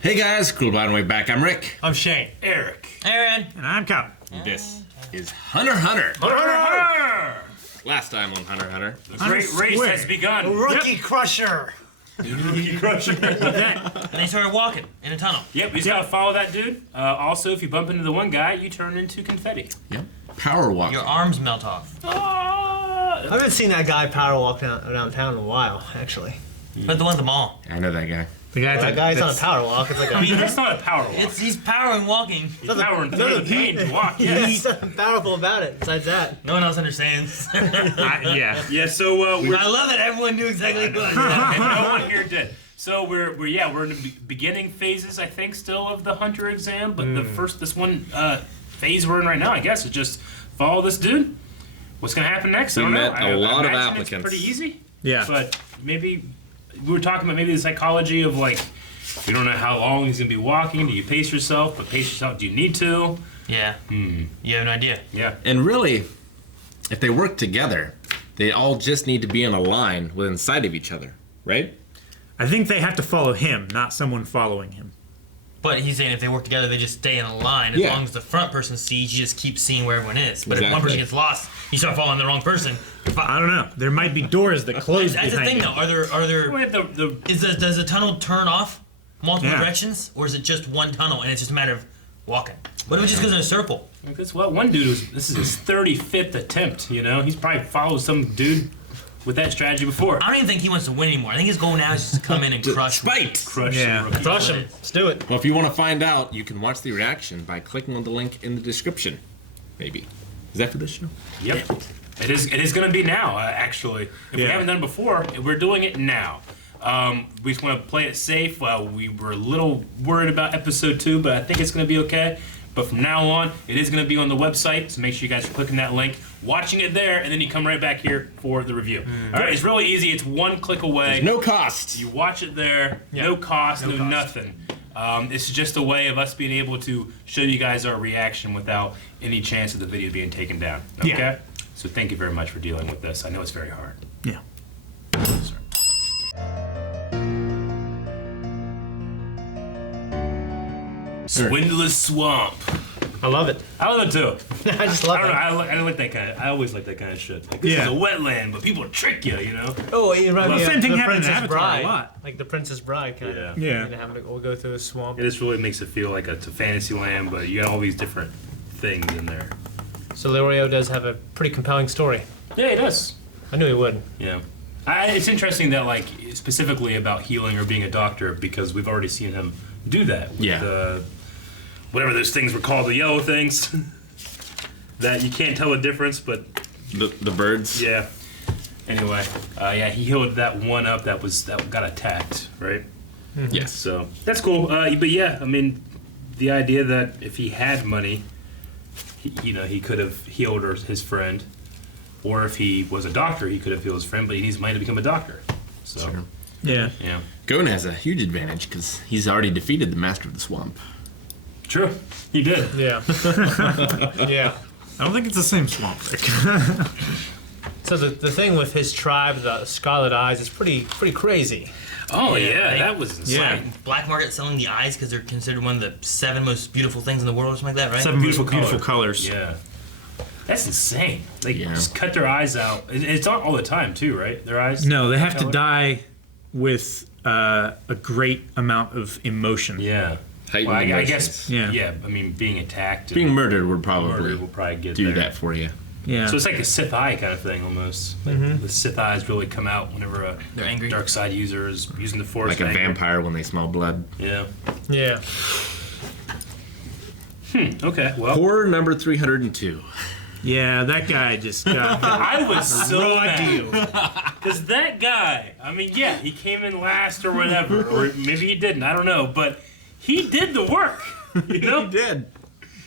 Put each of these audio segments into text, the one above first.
Hey guys, cool by the way back. I'm Rick. I'm Shane. Eric. Aaron. And I'm Calvin. This is Hunter x Hunter. Hunter x Hunter! Last time on Hunter x Hunter. The great race has begun. Rookie crusher. Rookie crusher. And they started walking in a tunnel. Yep, we just gotta follow that dude. Also, if you bump into the one guy, you turn into confetti. Yep. Power walk. Your arms melt off. I haven't seen that guy power walk downtown in a while, actually. But the one at the mall. I know that guy. The guy that guy's on a power walk. It's like I mean, that's not a power walk. He's powering walking. He's powering through the pain to walk. There's Yes. nothing powerful about it besides that. No one else understands. Yeah. Yeah. So we're. I love that everyone knew exactly what. And no one here did. So we're in the beginning phases, I think, still of the Hunter exam. But this one phase we're in right now, I guess, is just follow this dude. What's gonna happen next? I don't know. met a lot of imagine applicants. It's pretty easy. Yeah. But maybe we were talking about maybe the psychology of like, we don't know how long he's gonna be walking. Do you pace yourself? But pace yourself. Do you need to? Yeah. You have no idea. Yeah. And really, if they work together, they all just need to be in a line within sight of each other, right? I think they have to follow him, not someone following him. But he's saying if they work together, they just stay in a line. As Yeah. long as the front person sees, you just keep seeing where everyone is. But if one Exactly. person gets lost, you start following the wrong person. I don't know. There might be doors that close That's the behind thing, you. though. Are there? Wait, Does the tunnel turn off multiple Yeah. directions, or is it just one tunnel and it's just a matter of walking? What if it just goes in a circle? Because one dude this is his 35th attempt. You know, he's probably followed some dude with that strategy before. I don't even think he wants to win anymore. I think his goal now is just to come in and crush. Spite! Crush Yeah. the rookie. Crush him. Let's do it. Well, if you want to find out, you can watch the reaction by clicking on the link in the description. Maybe. Is that for this show? Yep. It is going to be now, actually. If we Yeah. haven't done it before, we're doing it now. We just want to play it safe. We were a little worried about episode 2, but I think it's going to be okay. But from now on, it is going to be on the website, so make sure you guys are clicking that link, watching it there, and then you come right back here for the review. All right, it's really easy. It's one click away. There's no cost. You watch it there, no cost, no nothing. It's just a way of us being able to show you guys our reaction without any chance of the video being taken down. Okay? Yeah. So thank you very much for dealing with this. I know it's very hard. Yeah. Swindler's Swamp. I love it. I love it too. I just love I don't know. it. I like that kind of. I always like that kind of shit. Like, this is a wetland, but people trick you. You know. Oh, you remind me The of same thing the happened in Princess Avatar Bride. a lot. Like the Princess Bride kind of. Yeah. Yeah. Having to go through a swamp. It just really makes it feel like it's a fantasy land, but you got all these different things in there. So Leorio does have a pretty compelling story. Yeah, it does. I knew he would. Yeah. It's interesting that, like, specifically about healing or being a doctor, because we've already seen him do that. With Yeah. whatever those things were called, the yellow things. That you can't tell the difference, but The birds. yeah. Anyway, he healed that one up that got attacked, right? Yes. So that's cool. But yeah, I mean, the idea that if he had money, he could have healed his friend, or if he was a doctor, he could have healed his friend. But he needs money to become a doctor. So Sure. Yeah. yeah, Gon has a huge advantage because he's already defeated the Master of the Swamp. true. He did. Yeah. Yeah. I don't think it's the same swamp, Rick. So the thing with his tribe, the Scarlet Eyes, is pretty crazy. Oh yeah, right? that was insane. Yeah. Black market selling the eyes because they're considered one of the 7 most beautiful things in the world or something like that, right? 7 Beautiful beautiful color. colors. Yeah. That's insane. Like, Yeah. just cut their eyes out. It's not all the time, too, right? Their eyes? No, they have to color? die with a great amount of emotion. Yeah. Heightened Well, I emotions. guess, Yeah. I mean, being attacked. Being and murdered would probably murdered will probably get do there. that for you. Yeah. So it's like a Sith eye kind of thing, almost. Like the Sith eyes really come out whenever They're angry. dark side user is using the Force. Like a anger. vampire when they smell blood. Yeah. Yeah. Okay, well. Horror number 302. Yeah, that guy just got I was so raw mad. deal. Because that guy, I mean, yeah, he came in last or whatever, or maybe he didn't, I don't know, but he did the work, you know? He did.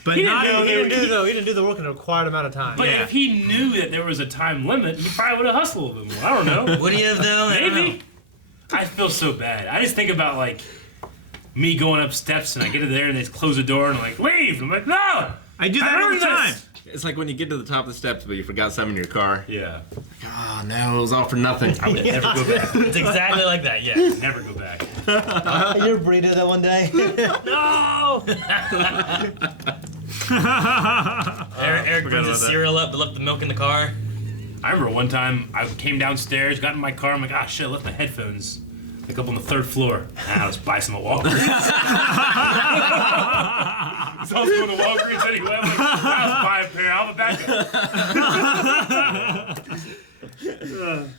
But He not didn't in- know- He didn't do the work in a required amount of time. But Yeah. if he knew that there was a time limit, he probably would have hustled a little bit more. I don't know. Would he have, though? I don't know. Maybe. I feel so bad. I just think about, like, me going up steps and I get to there and they close the door and I'm like, leave! I'm like, no! I do that all the earned time. this! It's like when you get to the top of the steps, but you forgot something in your car. Yeah. Oh no, it was all for nothing. I would never go back. It's exactly like that, yeah. Never go back. You're a burrito that one day. No! Eric brings his cereal up, but left the milk in the car. I remember one time I came downstairs, got in my car, I'm like, ah, shit, I left my headphones like up on the 3rd floor. Ah, let's buy some at Walgreens. So I was going to Walgreens anyway. I'm like, let's buy a pair. I'll have a backup.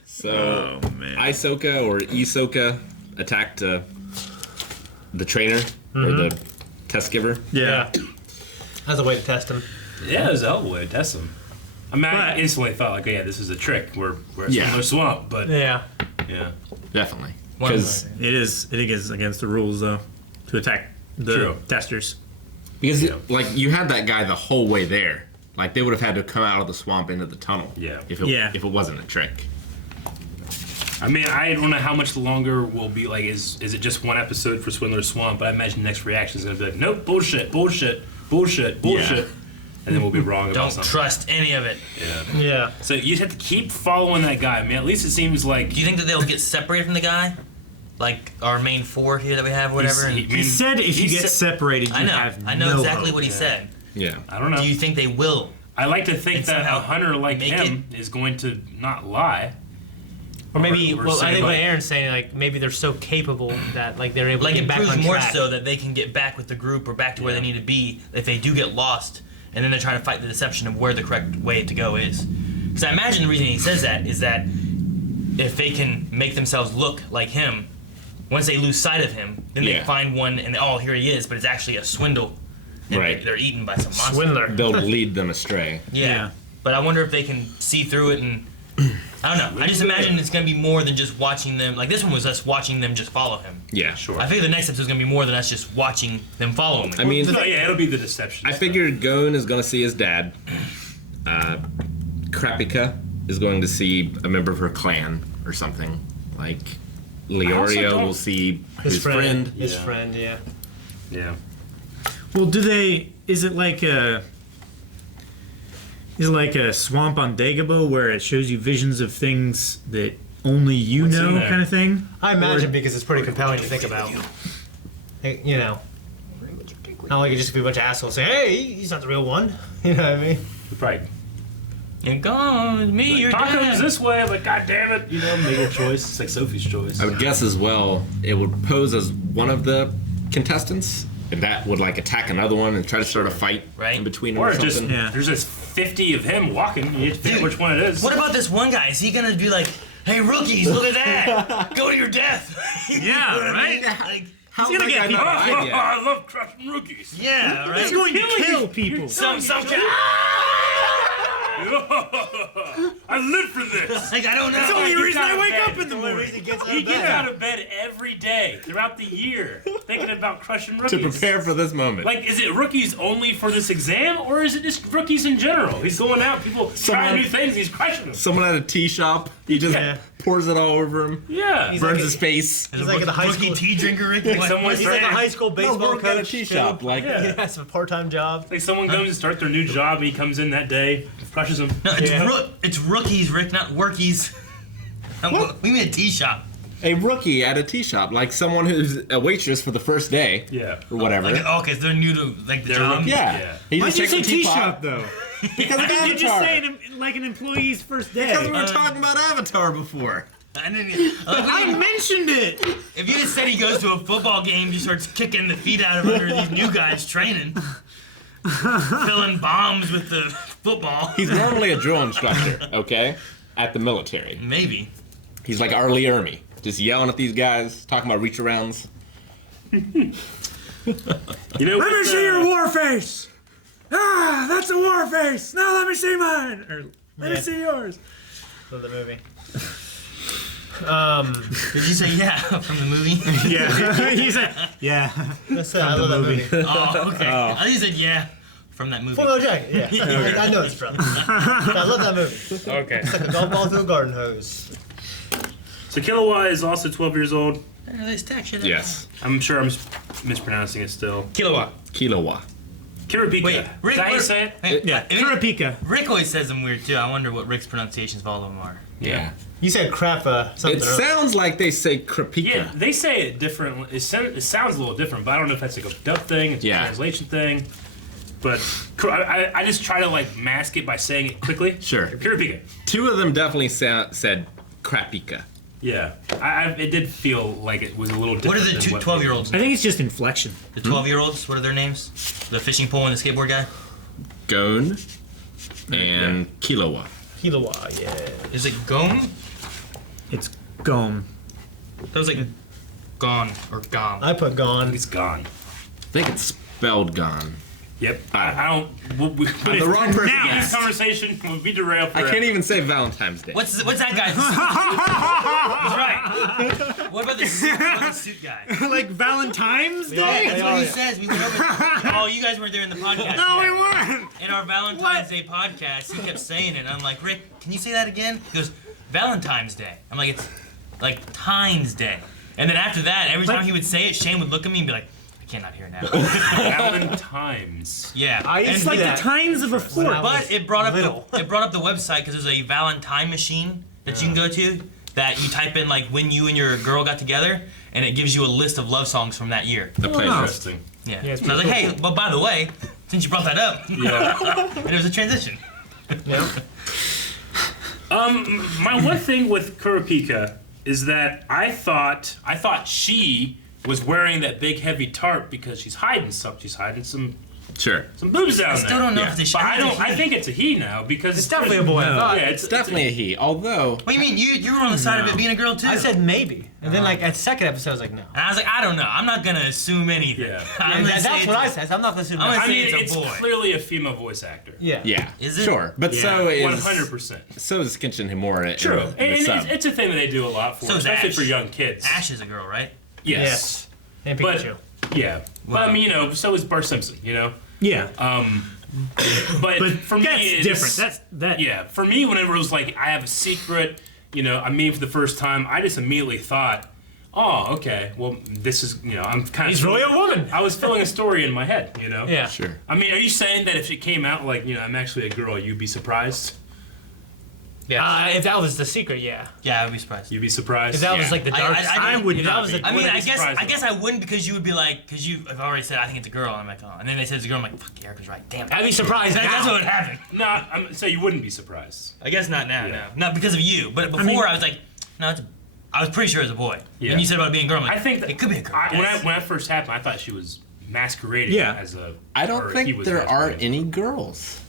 So, Isoka or Isoka attacked the trainer or the test giver. Yeah. That's a way to test him. Yeah, it was a hell of a way to test them. I mean, I instantly thought, like, yeah, this is a trick. We're a swamp, but Yeah. yeah. Definitely. One Because of It is against the rules though to attack the True. testers. like you had that guy the whole way there. Like they would have had to come out of the swamp into the tunnel. Yeah. If it wasn't a trick. I mean, I don't know how much longer will be, like, is it just one episode for Swindler's Swamp? But I imagine the next reaction is going to be like, nope, bullshit, bullshit, bullshit, bullshit. And then we'll be wrong about Don't something. trust any of it. Yeah. Yeah. So you just have to keep following that guy. I mean, at least it seems like... Do you think that they'll get separated from the guy? Like our main 4 here that we have, or whatever? He said if you get separated, you have I know no exactly hope. what he said. Yeah. I don't know. Do you think they will? I like to think And that a somehow hunter like make him is going to not lie. Or maybe, Or well, I say, think what like- Aaron's saying, like, maybe they're so capable that, like, they're able Like to it get back on proves more track. so that they can get back with the group or back to where they need to be if they do get lost, and then they're trying to fight the deception of where the correct way to go is. Because I imagine the reason he says that is that if they can make themselves look like him, once they lose sight of him, then they Yeah. find one and oh, here he is, but it's actually a swindle. And Right. they're eaten by some monster. Swindler. They'll lead them astray. Yeah. But I wonder if they can see through it and I don't know. I just imagine it's gonna be more than just watching them. Like this one was us watching them just follow him. Yeah. Sure. I think the next episode's gonna be more than us just watching them follow him. I mean, No, yeah, it'll be the deception. I figured Gon is going to see his dad. Krapika is going to see a member of her clan or something. Like Leorio don't- will see His friend. Yeah. His friend, yeah. Yeah. Well, is it like a swamp on Dagobah where it shows you visions of things that only you in know, there? kind of thing? I imagine because it's pretty compelling to think about. Hey, you know. Not like it just be a bunch of assholes saying, hey, he's not the real one. You know what I mean? Right. And gone with me, your Tacos dad. this way. I'm like, God damn it. You know, make a choice. It's like Sophie's choice. I would guess as well, it would pose as one of the contestants, and that would like attack another one and try to start a fight Right. in between them Or or just, something. Yeah. there's just 50 of him walking. You have to figure Dude, which one it is. What about this one guy? Is he gonna be like, hey rookies, look at that! Go to your death! Yeah, right? Like, How gonna have get I people- not died yet? I love crushing rookies. yeah, right? He's going to kill people. Some kind I live for this. like I don't know. That's the only He reason got I a wake bed. up in the morning. He gets out He of gets bed. out of bed every day throughout the year, thinking about crushing To rookies. prepare for this moment. Like, is it rookies only for this exam, or is it just rookies in general? He's going out, people trying new things, he's crushing them. Someone at a tea shop, he just Yeah. pours it all over him, Yeah. He's burns like- his face. He's like a high rookie school. tea drinker, Rick. someone's He's like a saying- high school baseball work at a coach. tea too. shop. Like, Yeah. He has a part-time job. Like someone comes to start their new job, and he comes in that day, crushes them. No, it's, Yeah. it's rookies, Rick, not workies. We mean a tea shop. a rookie at a tea shop, like someone who's a waitress for the first day, Yeah. or whatever. Like, oh, okay, so they're new to like the They're job. rookie. yeah. Yeah. He Why'd just you takes say the tea teapot. shop though? Because of Did you just Avatar. say like an employee's first day? Because we were talking about Avatar before. I didn't even, I mentioned it. if you just said he goes to a football game, he starts kicking the feet out of under these new guys training, filling bombs with the football. He's normally a drill instructor, okay, at the military. Maybe. He's like Arlie Ermy, just yelling at these guys, talking about reach arounds. You know, Let me with, see your war face. Ah, that's a war face. Now let me see mine. Or let me Yeah. see yours. Of the movie. Did you say yeah from the movie? Yeah. he said, yeah. I love that movie. Oh, okay. I think you said yeah from that movie. Full Metal Jacket, yeah. I know it's from. I love that movie. Okay. It's like a golf ball through a garden hose. So Killua is also 12 years old. They stack shit up. Yes. I'm sure I'm mispronouncing it still. Kilowatt. Kilowa. Kirapika. Wait, Is Rick, that how you say it? Yeah. If it- Kurapika. Rick always says them weird too. I wonder what Rick's pronunciations of all of them are. Yeah. You said crap something. It sounds like they say Krapika. Yeah, they say it different. It sounds a little different, but I don't know if that's like a dub thing, it's a translation thing. But I just try to like mask it by saying it quickly. Sure. Kurapika. Two of them definitely said Krapika. Yeah, it did feel like it was a little different. What are the two 12-year-olds? I think it's just inflection. The 12-year-olds, what are their names? The fishing pole and the skateboard guy? Gon and Kilowa. Kilowa, yeah. Is it Gom? It's Gom. That was like gone or gone. I put gone. It's gone. I think it's spelled Gon. Yep. I don't. I'm the wrong person. Now this conversation will be derailed. I can't even say Valentine's Day. What's that guy? That's right. What about the suit guy? Like Valentine's Day? That's what he says. We went over. Oh, you guys weren't there in the podcast. No, yet. we weren't. In our Valentine's Day podcast, he kept saying it. And I'm like, Rick, can you say that again? He goes, Valentine's Day. I'm like, it's like Times Day. And then after that, every time he would say it, Shane would look at me and be like, I cannot hear now. Valentine's. Yeah. It's like the times of a fork. But it brought up the website because there's a Valentine machine that you can go to that you type in like when you and your girl got together, and it gives you a list of love songs from that year. The pleasure. Interesting. Yeah. Yeah, it's So I was like, hey, but by the way, since you brought that up, Yeah. and there was a transition. Yeah. My one thing with Kurapika is that I thought she was wearing that big heavy tarp because she's hiding something. She's hiding some Sure. boobs down there. I still don't know if they should. But I think it's a he now because It's definitely a boy. I thought. Yeah, It's definitely a he. Although, What do you mean? You were on the side of it being a girl too. I said maybe. And then like at second episode I was like no. And I was like, I don't know. I'm not gonna assume anything. Yeah. I'm gonna say That's what I it's- said. I'm not gonna assume I'm that. gonna I say mean, it's it's a boy. clearly a female voice actor. Yeah. yeah, Is it? sure, but so is 100%. So is Kenshin Himura. True, in the and sub. it's a thing that they do a lot for, So is especially Ash. for young kids. Ash is a girl, right? Yes. And But- Pikachu. Yeah. But I mean, so is Bart Simpson. Yeah. But But for me, that's it's different. That's that. Yeah, for me, whenever it was like I have a secret, I'm meeting for the first time, I just immediately thought, oh, okay, well, this is, I'm kind of. He's really a woman. I was filling a story in my head, Yeah. Sure. I mean, are you saying that if it came out like, I'm actually a girl, you'd be surprised? Yeah. If that was the secret, yeah. Yeah, I would be surprised. You'd be surprised? If that was Yeah. like the I- dark I would if that not was be. the- I mean, Wouldn't I be guess surprised, I wouldn't because you would be like, because you have already said I think it's a girl, and I'm like, oh, and then they said it's a girl, I'm like, fuck, Erica's right, damn it. I'd be surprised. That's now. what would happen. No, so you wouldn't be surprised. I guess not now, Yeah. no. Not because of you, but before mean- I was like, no, I was pretty sure it was a boy. Yeah. And you said about it being a girl, I'm like, I think that it could be a girl. When yes. that first happened, I thought she was masquerading Yeah. as a. I or don't he think was there are masquerading. any girls.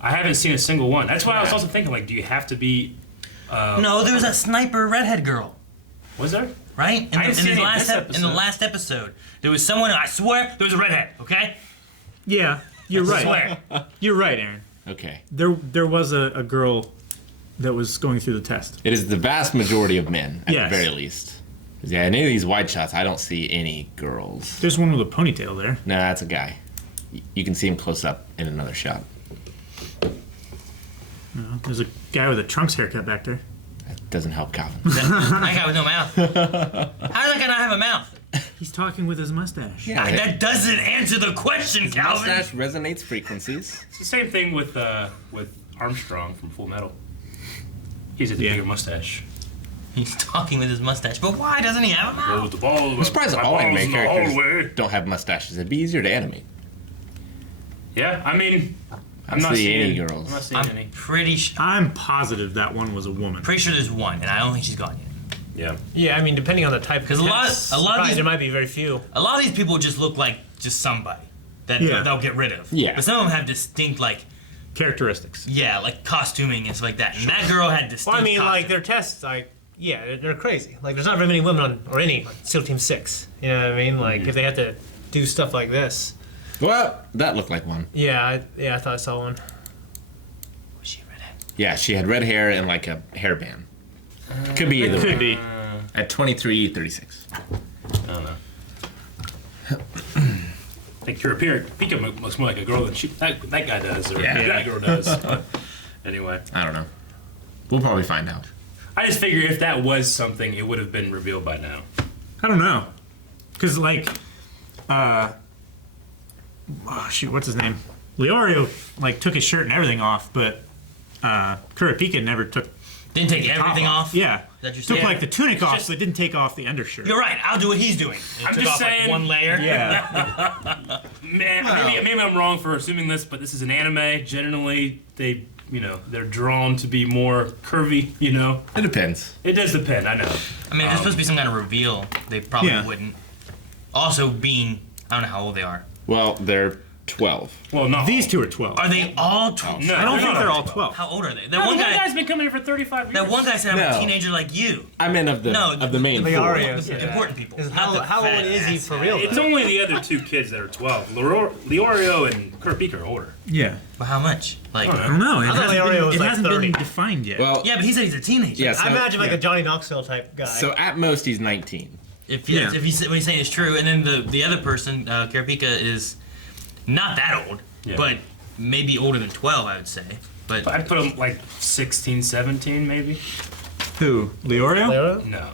I haven't seen a single one. That's why I was also thinking, like, do you have to be? No, there was a sniper redhead girl, Was there? right? In, I didn't see the any in last this in the episode. last episode, there was someone. I swear, there was a redhead. Okay, Yeah. You're right. swear. You're right, Aaron. Okay. There was a girl that was going through the test. It is the vast majority of men, at Yes. the very least. 'Cause, yeah, in any of these wide shots, I don't see any girls. There's one with a ponytail there. No, that's a guy. You can see him close up in another shot. There's a guy with a Trunks haircut back there. That doesn't help Calvin. That guy with no mouth. How does that guy not have a mouth? He's talking with his mustache. Yeah, That doesn't answer the question, Calvin. mustache resonates frequencies. It's the same thing with Armstrong from Full Metal. He's a bigger mustache. He's talking with his mustache, but why doesn't he have a mouth? With the ball. I'm surprised my all ball's anime in the characters hallway. don't have mustaches. It'd be easier to animate. Yeah, I mean, I'm I not don't see seeing any girls. I'm not seeing I'm any. I'm positive that one was a woman. pretty sure there's one, and I don't think she's gone yet. Yeah. Yeah, I mean, depending on the type. 'Cause a lot of probably these- there might be very few. A lot of these people just look like just somebody that Yeah. they'll get rid of. Yeah. But some of them have distinct, like, Characteristics. yeah, like costuming and stuff like that. And that girl had distinct. Well, I mean, like costume. their tests, like they're crazy. Like there's not very many women on or any like, SEAL Team 6. You know what I mean? Like if they have to do stuff like this. Well, that looked like one. Yeah, I thought I saw one. Was she a redhead? Yeah, she had red hair and like a hairband. Could be either Could way. be. At 23:36. I don't know. I think Pika looks more like a girl than that guy does, or Yeah. that girl does. Anyway, I don't know. We'll probably find out. I just figure if that was something, it would have been revealed by now. I don't know. Because, like, shoot, what's his name? Leorio, like, took his shirt and everything off, but Kurapika never took Didn't take everything off. Yeah. That you're Took saying? like the tunic off, just- but didn't take off the undershirt. You're right. I'll do what he's doing. It I'm took just off, like, saying- one layer. Yeah. Man, maybe I'm wrong for assuming this, but this is an anime. Generally, they're drawn to be more curvy. It depends. It does depend. I know. I mean, if there's supposed to be some kind of reveal, they probably Yeah. wouldn't. Also, being I don't know how old they are. Well, they're 12. Well, not These all. two are 12. Are they all 12? No, I don't think not they're all 12. How old are they? That No, one that guy. guy's been coming here for 35 years. That one guy said I'm a No. teenager like you. I meant of the main four. Leorio. The important people. Is not the how old fat is he ass for guy. real? It's only the other two kids that are 12. Leorio and Kurapika are older. Yeah. But how much? Like, I don't I don't know. It thought hasn't, Leorio been, was it like hasn't 30. been defined yet. Well, yeah, but he said he's a teenager. yes. I imagine like yeah. a Johnny Knoxville type guy. So at most he's 19. If Yeah. what he's saying is true, and then the other person, Karapika, is not that old, Yeah. but maybe older than 12, I would say. But I'd put him like 16, 17 maybe. Who? Leorio? Leorio? No.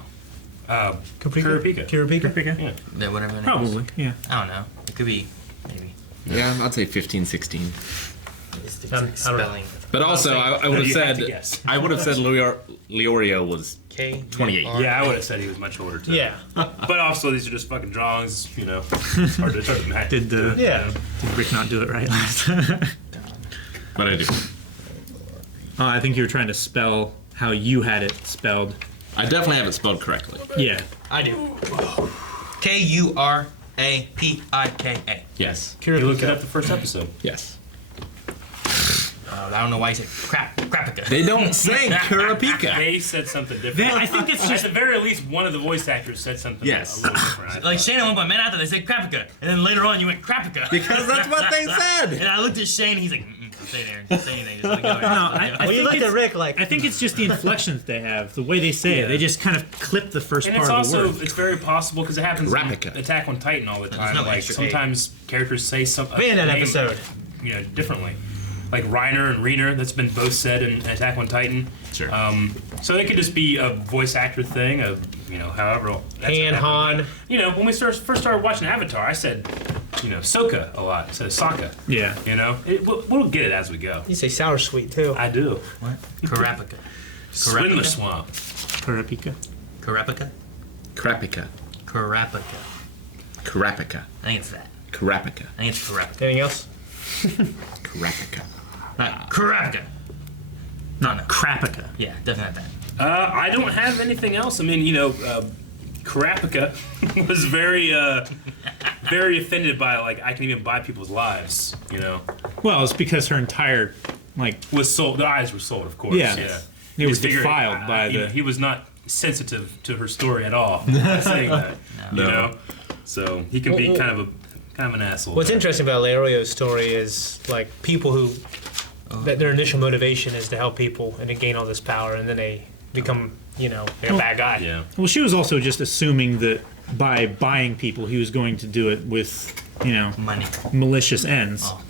Kurapika? Kurapika? Yeah. yeah, whatever. the name is. Probably, yeah. I don't know. It could be maybe. Yeah, I'd say 15, 16. I don't know. But also, I would have You have said to guess. Leorio was K. 28. Yeah, I would have said he was much older too. Yeah. But also, these are just fucking drawings. It's hard to match. Did Yeah. Rick not do it right last time? But I do. I think you were trying to spell how you had it spelled. I definitely have it spelled correctly. Yeah. I do. Kurapika. Yes. You looked it up the first episode. Yes. I don't know why he said Krapika. They don't say Kurapika. They said something different. I think it's At just the very least, one of the voice actors said something Yes. a little different. I Like thought. Shane at one point, man, after they said Krapika, and then later on you went Krapika. Because that's what they said. And I looked at Shane, and he's like, don't say there, don't say anything, just let it go. no. I Well, you think looked at it's, Rick like, I think it's just the inflections they have, the way they say it. They just kind of clip the first And part it's of the also word. it's very possible because it happens Kurapika. in Attack on Titan all the time. no Like extra sometimes characters say something. be in that episode. Differently. Like Reiner and Reiner, that's been both said in Attack on Titan. Sure. So it could just be a voice actor thing, however. That's Han, what happened. Han. When we first started watching Avatar, I said, Sokka a lot instead of Sokka. Yeah. We'll get it as we go. You say sour sweet too. I do. What? Kurapika. Swim the swamp. Kurapika. Kurapika? Kurapika. Kurapika. Kurapika. I think it's that. Kurapika. I think it's Kurapika. Anything else? Kurapika. Not Kurapika. Not Krapika. Yeah, definitely not that. I don't have anything else. I mean, Kurapika was very offended by I can even buy people's lives. Well, it's because her entire, Was sold. The eyes were sold, of course. Yeah. Yeah. They were Just figured, defiled by the... He was not sensitive to her story at all by saying that. No. So he can be kind of an asshole. What's interesting about Leorio's story is like people who that their initial motivation is to help people and to gain all this power, and then they become they're a bad guy. Yeah. Well, she was also just assuming that by buying people, he was going to do it with, Money. malicious ends. Oh.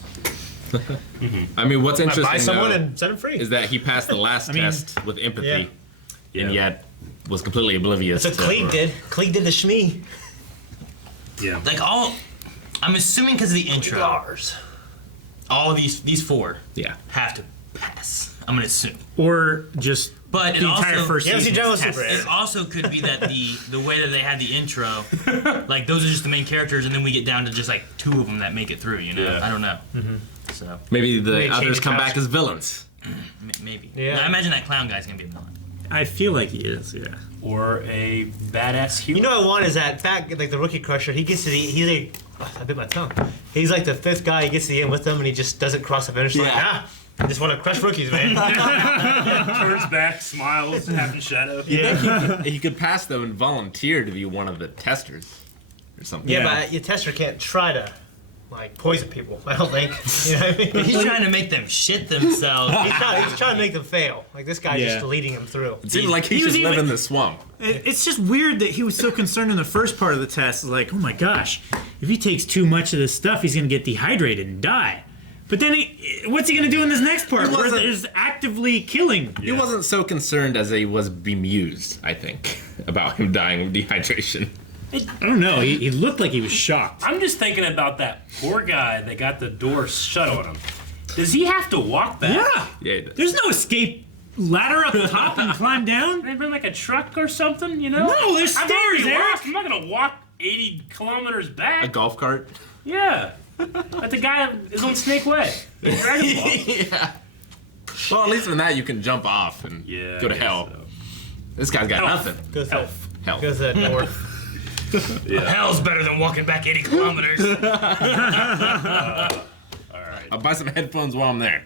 I mean, what's interesting Buy someone though, and set him free. is that he passed the last mean, test with empathy, and Yeah. yet was completely oblivious. That's what to- Klieg did. Klieg did the shmee. Yeah. I'm assuming because of the intro, all of these four Yeah. have to pass. I'm gonna assume. Or just But it the entire also- first You ever see season. General is Super? tested. It also could be that the way that they had the intro, like those are just the main characters, and then we get down to just like two of them that make it through. Yeah. I don't know. So Maybe the They change others the come cast. back as villains. maybe. Yeah. I imagine that clown guy's gonna be a villain. I feel like he is, yeah. Or a badass hero. You know what I want is that back like the Rookie Crusher. He gets to the he's like I bit my tongue. He's like the fifth guy. He gets to the end with them, and he just doesn't cross the finish line. Yeah. I just want to crush rookies, man. turns back, smiles, half in shadow. He could pass though and volunteer to be one of the testers or something. Yeah, Yeah. but your tester can't try to like poison people. I don't think. You know what I mean? He's trying to make them shit themselves. He's trying to make them fail. Like this guy's Yeah. just leading them through. It seemed like he He was should live even- in the swamp. It's just weird that he was so concerned in the first part of the test. Like, oh my gosh, if he takes too much of this stuff, he's going to get dehydrated and die. But then, what's he going to do in this next part He where wasn't- there's actively killing? He wasn't so concerned as he was bemused, I think, about him dying of dehydration. I don't know. He looked like he was shocked. I'm just thinking about that poor guy that got the door shut on him. Does he have to walk back? Yeah. Yeah, he does. There's no escape ladder up top and climb down? Maybe like a truck or something, you know? No, there's I'm stairs, already Eric. lost. I'm not gonna walk 80 kilometers A back. golf cart. Yeah. But the guy is on Snake Way. In Dragon Ball. Yeah. Well, at least in that you can jump off and Yeah. go to I guess hell. so. This guy's got Elf. nothing. Goes that, Elf. Hell. goes that north. Hell's better than walking back 80 kilometers. I'll buy some headphones while I'm there.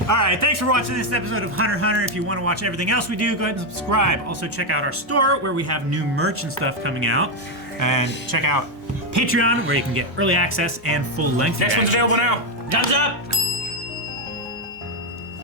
Alright, thanks for watching this episode of Hunter x Hunter. If you want to watch everything else we do, go ahead and subscribe. Also, check out our store where we have new merch and stuff coming out. And check out Patreon where you can get early access and full length. Next one's available now. Guns up!